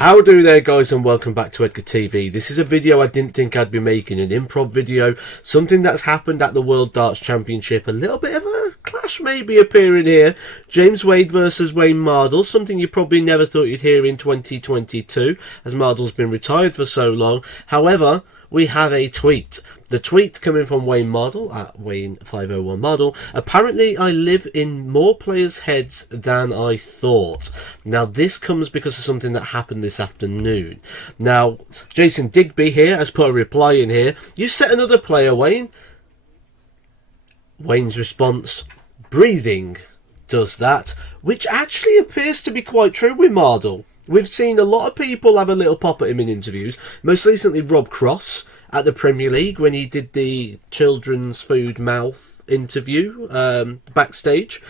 How do there, guys, and welcome back to Edgar TV. This is a video I didn't think I'd be making, an improv video, something that's happened at the World Darts Championship, a little bit of a clash maybe appearing here. James Wade versus Wayne Mardle, something you probably never thought you'd hear in 2022, as Mardle's been retired for so long. However, we have a tweet. The tweet coming from Wayne Mardle, at Wayne501 Mardle. Apparently, I live in more players' heads than I thought. Now, this comes because of something that happened this afternoon. Now, Jason Digby here has put a reply in here. You set another player, Wayne. Wayne's response, breathing does that, which actually appears to be quite true with Mardle. We've seen a lot of people have a little pop at him in interviews. Most recently, Rob Cross at the Premier League when he did the children's food mouth interview backstage.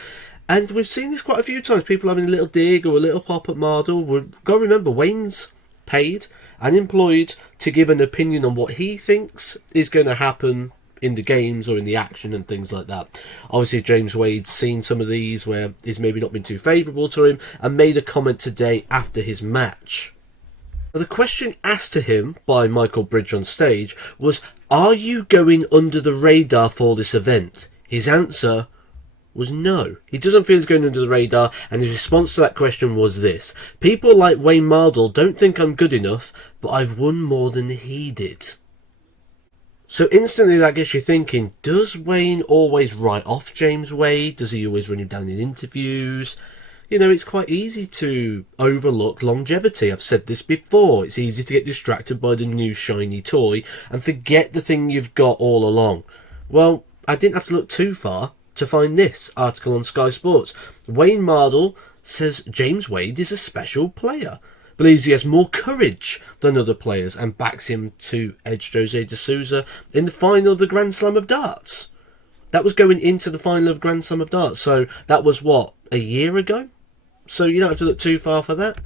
And we've seen this quite a few times, people having a little dig or a little pop at Mardle. We've got to remember, Wayne's paid and employed to give an opinion on what he thinks is going to happen in the games or in the action and things like that. Obviously, James Wade's seen some of these where he's maybe not been too favourable to him and made a comment today after his match. The question asked to him by Michael Bridge on stage was, are you going under the radar for this event? His answer was no. He doesn't feel he's going under the radar, and his response to that question was this: people like Wayne Mardle don't think I'm good enough, but I've won more than he did. So instantly that gets you thinking, does Wayne always write off James Wade? Does he always run him down in interviews? You know, it's quite easy to overlook longevity. I've said this before. It's easy to get distracted by the new shiny toy and forget the thing you've got all along. Well, I didn't have to look too far to find this article on Sky Sports. Wayne Mardle says James Wade is a special player, believes he has more courage than other players, and backs him to edge Jose de Sousa in the final of the Grand Slam of Darts. That was going into the final of Grand Slam of Darts, so that was, what, a year ago? So you don't have to look too far for that.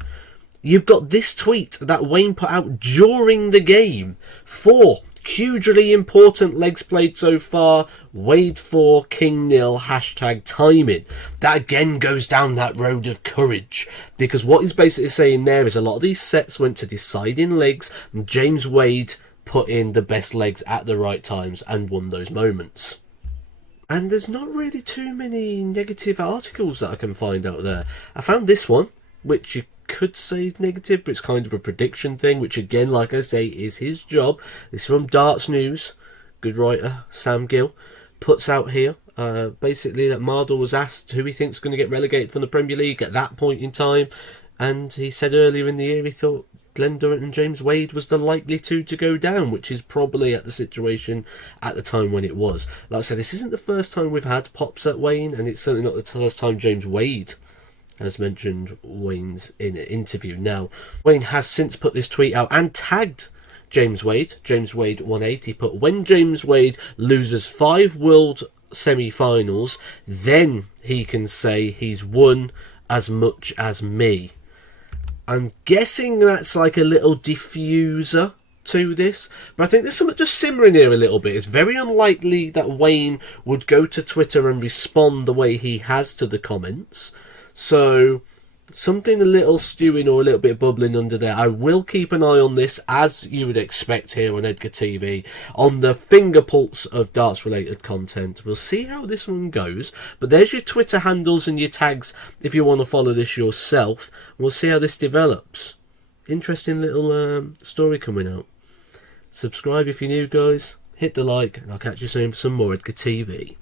You've got this tweet that Wayne put out during the game. 4 hugely important legs played so far. Wade 4, King 0, #timing. That again goes down that road of courage. Because what he's basically saying there is a lot of these sets went to deciding legs, and James Wade put in the best legs at the right times and won those moments. And there's not really too many negative articles that I can find out there. I found this one, which you could say is negative, but it's kind of a prediction thing, which again, like I say, is his job. This is from Darts News. Good writer, Sam Gill, puts out here, basically that Mardle was asked who he thinks is going to get relegated from the Premier League at that point in time. And he said earlier in the year he thought Glenn Durrant and James Wade was the likely two to go down, which is probably at the situation at the time when it was. Like I said, this isn't the first time we've had pops at Wayne, and it's certainly not the first time James Wade has mentioned Wayne's in an interview. Now, Wayne has since put this tweet out and tagged James Wade 180, put, when James Wade loses 5 world semi-finals, then he can say he's won as much as me. I'm guessing that's like a little diffuser to this, but I think there's something just simmering here a little bit. It's very unlikely that Wayne would go to Twitter and respond the way he has to the comments. So something a little stewing or a little bit bubbling under there. I will keep an eye on this, as you would expect here on Edgar TV, on the finger pulse of darts related content. We'll see how this one goes, but there's your Twitter handles and your tags if you want to follow this yourself. We'll see how this develops. Interesting little story coming out. Subscribe if you're new, guys. Hit the like, and I'll catch you soon for some more Edgar TV.